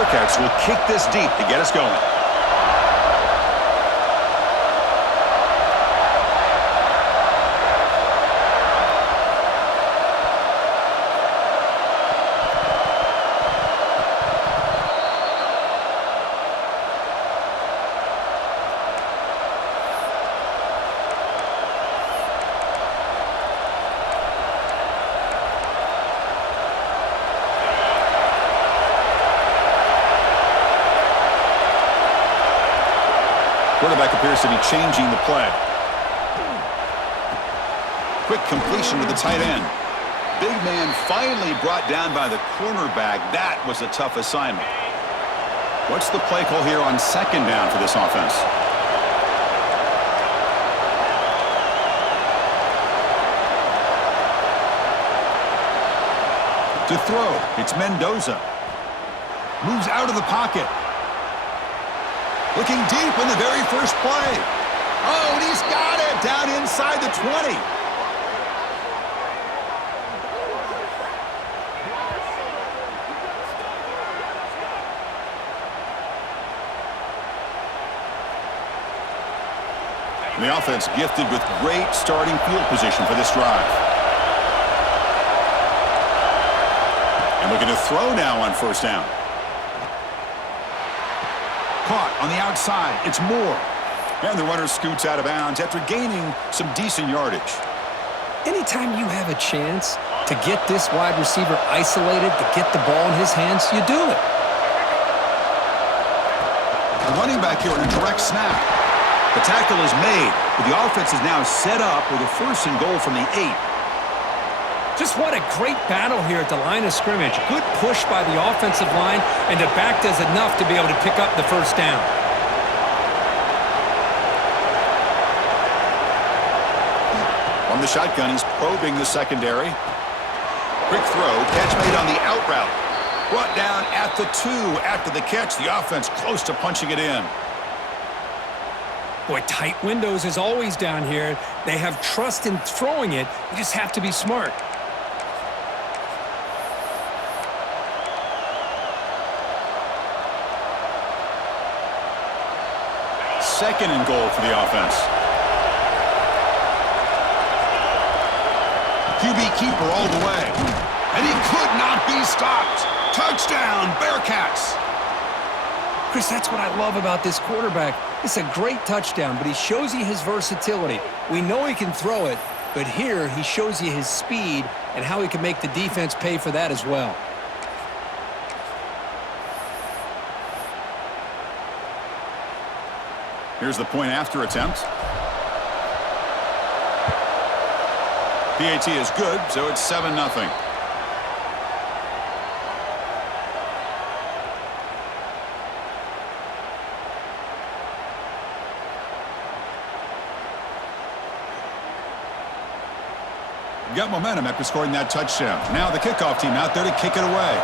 Bearcats will kick this deep to get us going. Quarterback appears to be changing the play. Quick completion to the tight end. Big man finally brought down by the cornerback. That was a tough assignment. What's the play call here on second down for this offense? To throw, it's Mendoza. Moves out of the pocket. Looking deep in the very first play. Oh, and he's got it down inside the 20. And the offense gifted with great starting field position for this drive. And looking to throw now on first down. Caught on the outside. It's Moore. And the runner scoots out of bounds after gaining some decent yardage. Anytime you have a chance to get this wide receiver isolated, to get the ball in his hands, you do it. The running back here on a direct snap. The tackle is made, but the offense is now set up with a 1st and goal from the 8. Just what a great battle here at the line of scrimmage. Good push by the offensive line, and the back does enough to be able to pick up the first down. From the shotgun, he's probing the secondary. Quick throw, catch made on the out route. Brought down at the 2 after the catch. The offense close to punching it in. Boy, tight windows is always down here. They have trust in throwing it. You just have to be smart. Second and goal for the offense. QB keeper all the way. And he could not be stopped. Touchdown, Bearcats. Chris, that's what I love about this quarterback. It's a great touchdown, but he shows you his versatility. We know he can throw it, but here he shows you his speed and how he can make the defense pay for that as well. Here's the point after attempt. PAT is good, so it's 7-0. Got momentum after scoring that touchdown. Now the kickoff team out there to kick it away.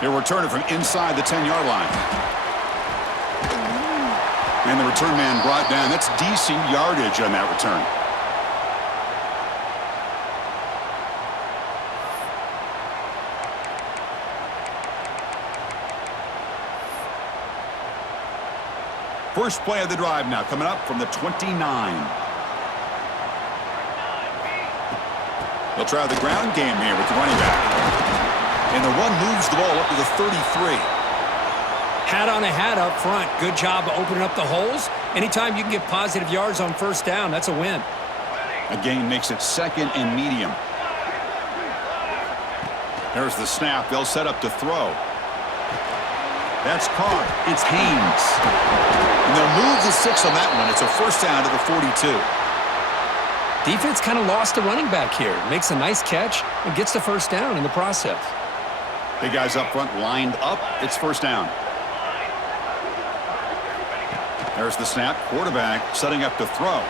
He'll return it from inside the 10-yard line. And the return man brought down. That's decent yardage on that return. First play of the drive now coming up from the 29. They'll try the ground game here with the running back. And the run moves the ball up to the 33. Hat on a hat up front. Good job of opening up the holes. Anytime you can get positive yards on first down, that's a win. A gain makes it 2nd and medium. There's the snap. They'll set up to throw. That's caught. It's Haynes. And they'll move the 6 on that one. It's a first down to the 42. Defense kind of lost the running back here. Makes a nice catch and gets the first down in the process. Big guys up front lined up. It's first down. There's the snap. Quarterback setting up to throw.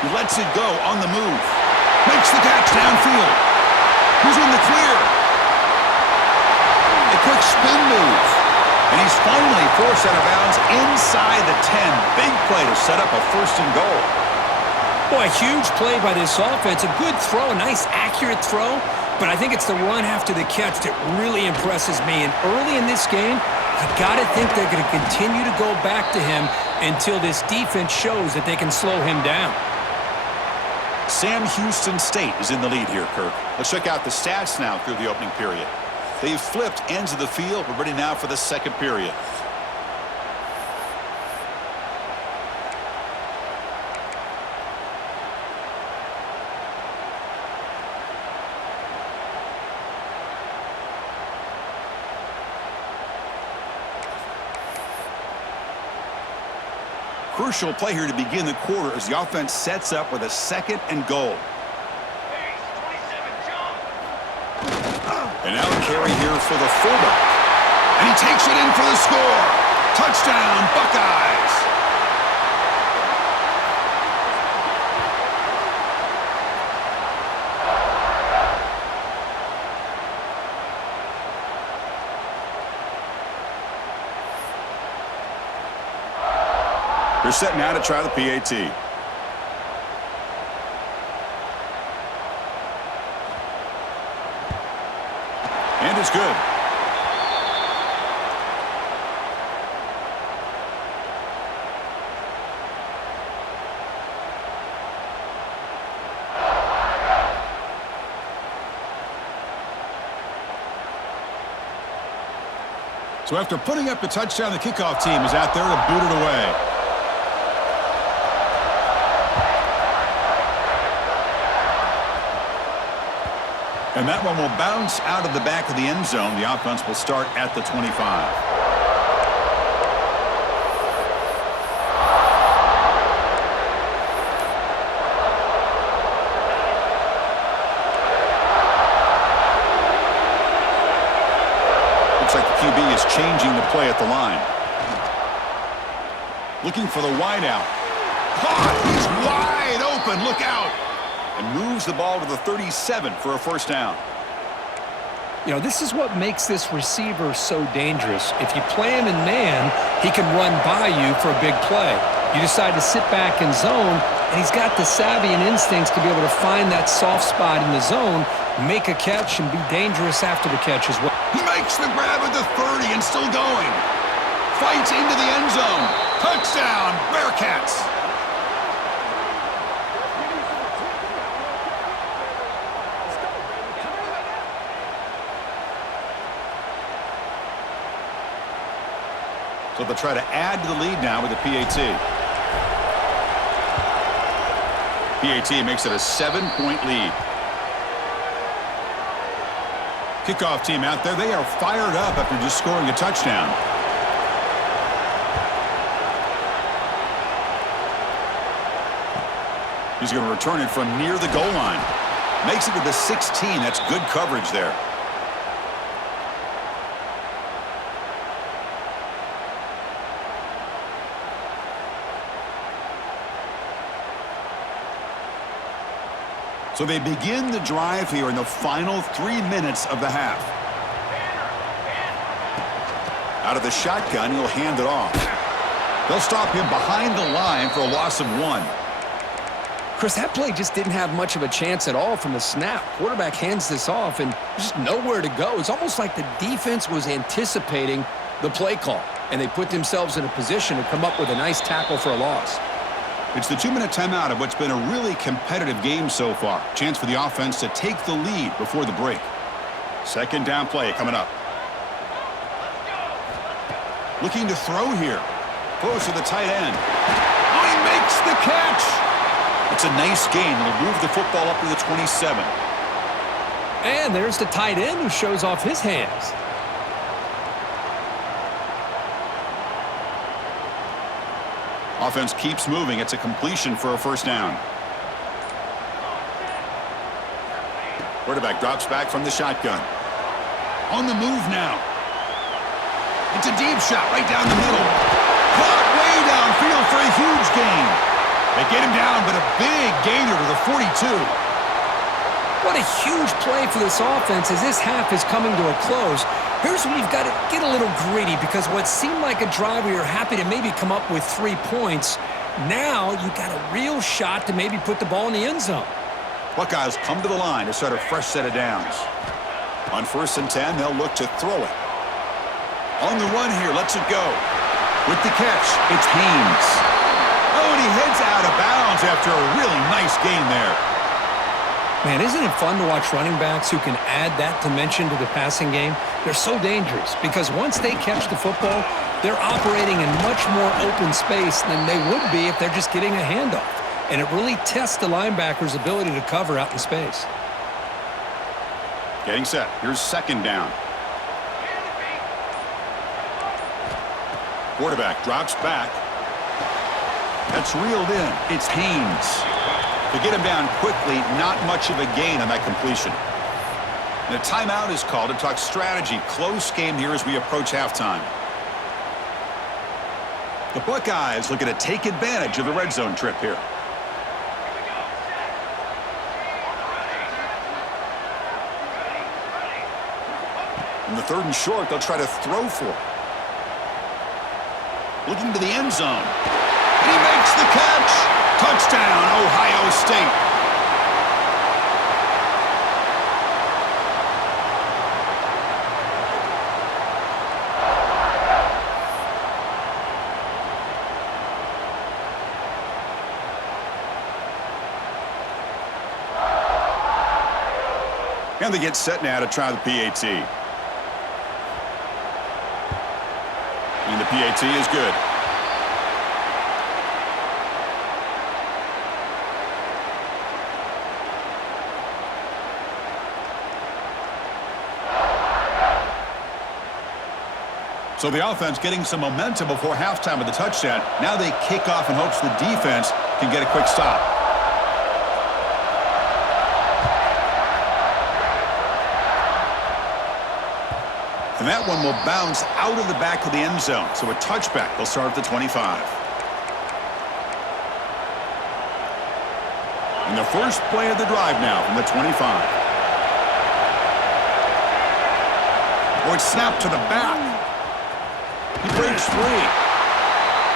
He lets it go on the move. Makes the catch downfield. Who's in the clear? A quick spin move. And he's finally forced out of bounds inside the 10. Big play to set up a 1st and goal. Boy, a huge play by this offense. A good throw, a nice accurate throw. But I think it's the run after the catch that really impresses me. And early in this game, you got to think they're going to continue to go back to him until this defense shows that they can slow him down. Sam Houston State is in the lead here, Kirk. Let's check out the stats now through the opening period. They've flipped ends of the field. We're ready now for the second period. Crucial play here to begin the quarter as the offense sets up with a 2nd and goal. And now a carry here for the fullback. And he takes it in for the score. Touchdown, Buckeyes. They're set now to try the PAT. And it's good. So after putting up the touchdown, the kickoff team is out there to boot it away. And that one will bounce out of the back of the end zone. The offense will start at the 25. Looks like the QB is changing the play at the line. Looking for the wide out. Caught! He's wide open. Look out! And moves the ball to the 37 for a first down. You know, this is what makes this receiver so dangerous. If you play him in man, he can run by you for a big play. You decide to sit back in zone, and he's got the savvy and instincts to be able to find that soft spot in the zone, make a catch, and be dangerous after the catch as well. He makes the grab at the 30 and still going. Fights into the end zone. Touchdown, Bearcats. So they'll try to add to the lead now with the PAT. PAT makes it a 7-point lead. Kickoff team out there. They are fired up after just scoring a touchdown. He's going to return it from near the goal line. Makes it to the 16. That's good coverage there. So they begin the drive here in the final 3 minutes of the half. Out of the shotgun, he'll hand it off. They'll stop him behind the line for a loss of 1. Chris, that play just didn't have much of a chance at all from the snap. Quarterback hands this off, and there's just nowhere to go. It's almost like the defense was anticipating the play call, and they put themselves in a position to come up with a nice tackle for a loss. It's the 2-minute timeout of what's been a really competitive game so far. Chance for the offense to take the lead before the break. Second down play coming up. Looking to throw here. Throws to the tight end. Oh, he makes the catch. It's a nice gain. It'll move the football up to the 27. And there's the tight end who shows off his hands. Offense keeps moving. It's a completion for a first down. Quarterback drops back from the shotgun. On the move now. It's a deep shot right down the middle. Caught way downfield for a huge gain. They get him down, but a big gainer to the 42. What a huge play for this offense as this half is coming to a close. Here's where you've got to get a little greedy because what seemed like a drive where you're happy to maybe come up with 3 points Now you got a real shot to maybe put the ball in the end zone. Buckeyes come to the line to start a fresh set of downs. On 1st and 10, they'll look to throw it. On the run here, lets it go. With the catch, it's Haynes. Oh, and he heads out of bounds after a really nice gain there. Man, isn't it fun to watch running backs who can add that dimension to the passing game? They're so dangerous because once they catch the football, they're operating in much more open space than they would be if they're just getting a handoff. And it really tests the linebacker's ability to cover out in space. Getting set. Here's 2nd down. Quarterback drops back. That's reeled in. It's Haynes. To get him down quickly, not much of a gain on that completion. And a timeout is called to talk strategy. Close game here as we approach halftime. The Buckeyes looking to take advantage of the red zone trip here. In the 3rd and short, they'll try to throw for it. Looking to the end zone. And he makes the catch. Touchdown, Ohio State. And they get set now to try the PAT. And the PAT is good. So the offense getting some momentum before halftime with the touchdown. Now they kick off in hopes the defense can get a quick stop. And that one will bounce out of the back of the end zone. So a touchback. They'll start at the 25. And the first play of the drive now from the 25. Or it's snapped to the back. He breaks free.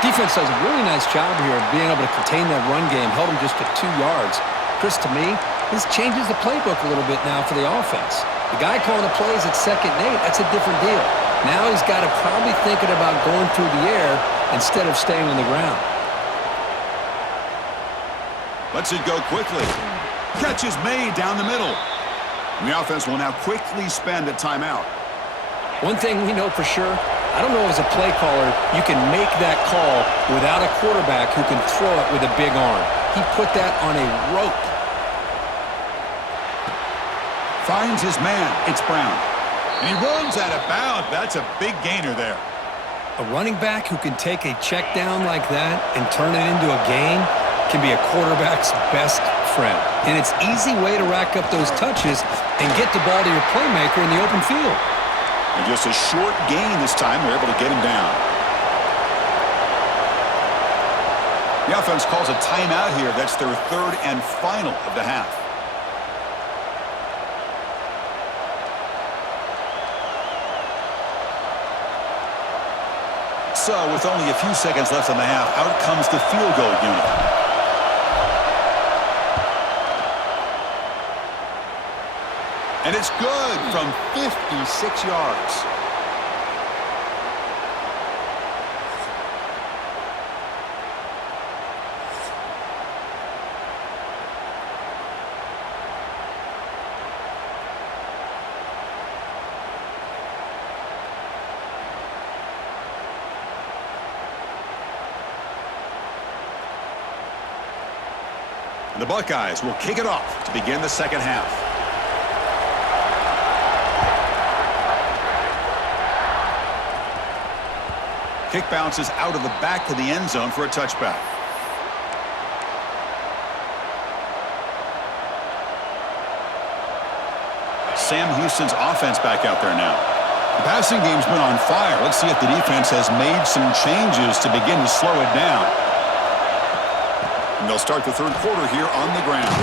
Defense does a really nice job here of being able to contain that run game. Held him just to 2 yards. Chris, to me, this changes the playbook a little bit now for the offense. The guy calling the plays at 2nd and 8, that's a different deal. Now he's got to probably thinking about going through the air instead of staying on the ground. Lets it go quickly. Catch is made down the middle. And the offense will now quickly spend a timeout. One thing we know for sure, I don't know as a play caller, you can make that call without a quarterback who can throw it with a big arm. He put that on a rope. Finds his man. It's Brown. And he runs out of bounds. That's a big gainer there. A running back who can take a check down like that and turn it into a gain can be a quarterback's best friend. And it's an easy way to rack up those touches and get the ball to your playmaker in the open field. And just a short gain this time. They're able to get him down. The offense calls a timeout here. That's their 3rd and final of the half. So, with only a few seconds left in the half, out comes the field goal unit. And it's good from 56 yards. The Buckeyes will kick it off to begin the second half. Kick bounces out of the back of the end zone for a touchback. Sam Houston's offense back out there now. The passing game's been on fire. Let's see if the defense has made some changes to begin to slow it down. And they'll start the 3rd quarter here on the ground.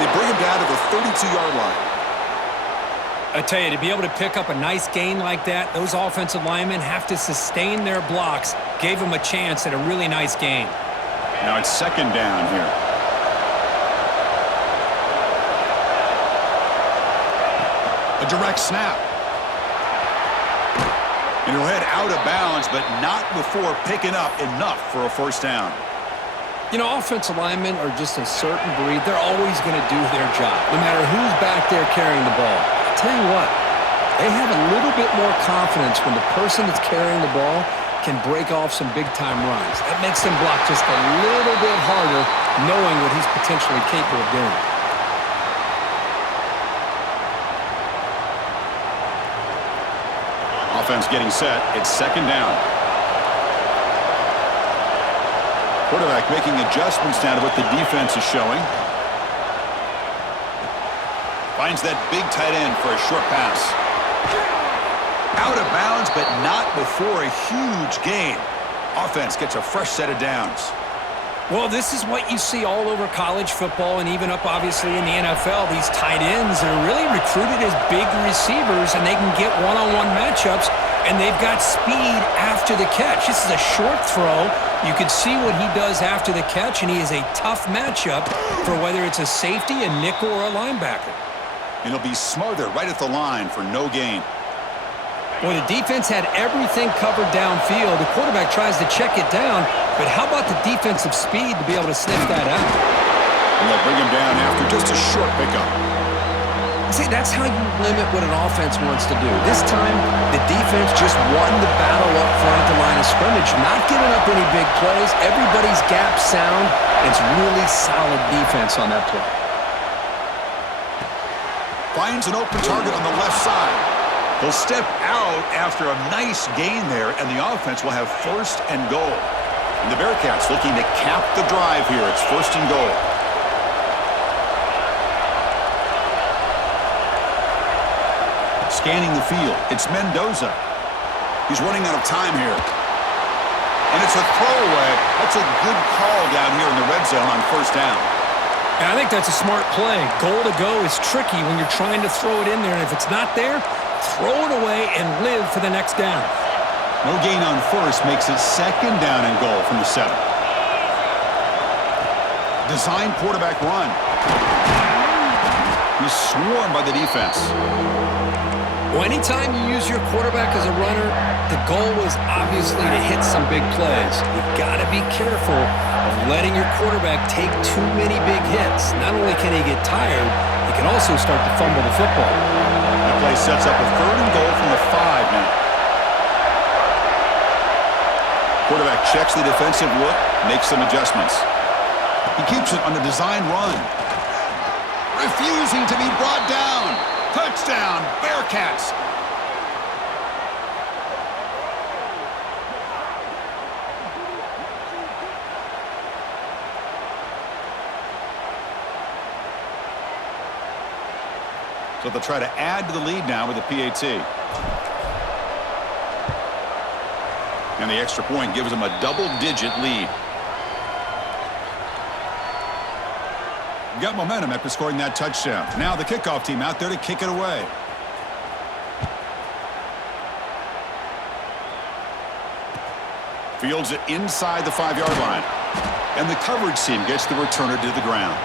They bring him down to the 32-yard line. I tell you, to be able to pick up a nice gain like that, those offensive linemen have to sustain their blocks. Gave them a chance at a really nice gain. Now it's second down here. A direct snap. And he'll head out of bounds, but not before picking up enough for a first down. You know, offensive linemen are just a certain breed. They're always going to do their job, no matter who's back there carrying the ball. I'll tell you what, they have a little bit more confidence when the person that's carrying the ball can break off some big-time runs. That makes them block just a little bit harder, knowing what he's potentially capable of doing. Offense getting set. It's second down. Quarterback making adjustments now to what the defense is showing. Finds that big tight end for a short pass. Out of bounds, but not before a huge gain. Offense gets a fresh set of downs. Well, this is what you see all over college football and even up, obviously, in the NFL. These tight ends are really recruited as big receivers, and they can get one-on-one matchups, and they've got speed after the catch. This is a short throw. You can see what he does after the catch, and he is a tough matchup for whether it's a safety, a nickel, or a linebacker. And he'll be smothered right at the line for no gain. Well, the defense had everything covered downfield. The quarterback tries to check it down, but how about the defensive speed to be able to sniff that out? And they'll bring him down after just a short pickup. See, that's how you limit what an offense wants to do. This time, the defense just won the battle up front at the line of scrimmage, not giving up any big plays. Everybody's gap sound. It's really solid defense on that play. Finds an open target on the left side. He'll step out after a nice gain there, and the offense will have first and goal. And the Bearcats looking to cap the drive here. It's first and goal. Scanning the field, it's Mendoza. He's running out of time here. And it's a throwaway. That's a good call down here in the red zone on first down. And I think that's a smart play. Goal to go is tricky when you're trying to throw it in there, and if it's not there, throw it away and live for the next down. No gain on first makes it second down and goal from the 7. Design quarterback run. He's swarmed by the defense. Well, anytime you use your quarterback as a runner, the goal is obviously to hit some big plays. You've got to be careful of letting your quarterback take too many big hits. Not only can he get tired, he can also start to fumble the football. That play sets up a third and goal from the 5 now. Quarterback checks the defensive look, makes some adjustments. He keeps it on the design run. Refusing to be brought down. Touchdown, Bearcats. So they'll try to add to the lead now with a PAT. And the extra point gives them a double-digit lead. Got momentum after scoring that touchdown. Now the kickoff team out there to kick it away. Fields it inside the 5-yard line. And the coverage team gets the returner to the ground.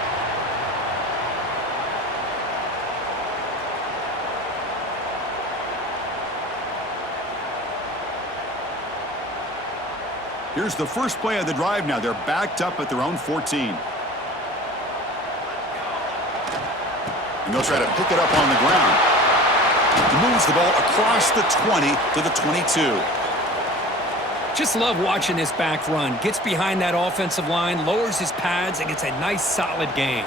Here's the first play of the drive now. They're backed up at their own 14. And they'll try to pick it up on the ground. He moves the ball across the 20 to the 22. Just love watching this back run. Gets behind that offensive line, lowers his pads, and gets a nice solid gain.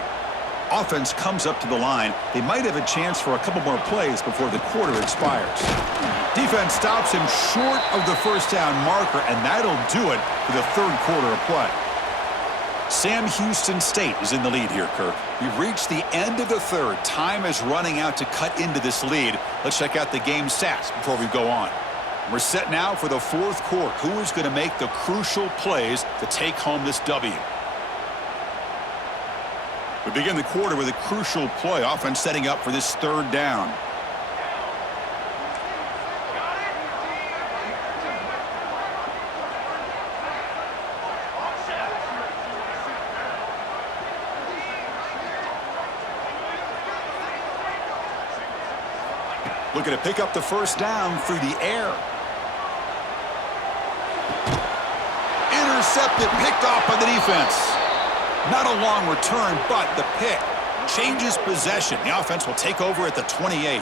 Offense comes up to the line. They might have a chance for a couple more plays before the quarter expires. Defense stops him short of the first down marker, and that'll do it for the third quarter of play. Sam Houston State is in the lead here, Kirk. We've reached the end of the third. Time is running out to cut into this lead. Let's check out the game stats before we go on. We're set now for the fourth quarter. Who is going to make the crucial plays to take home this W? We begin the quarter with a crucial play. Offense setting up for this third down. Looking to pick up the first down through the air. Intercepted, picked off by the defense. Not a long return, but the pick changes possession. The offense will take over at the 28.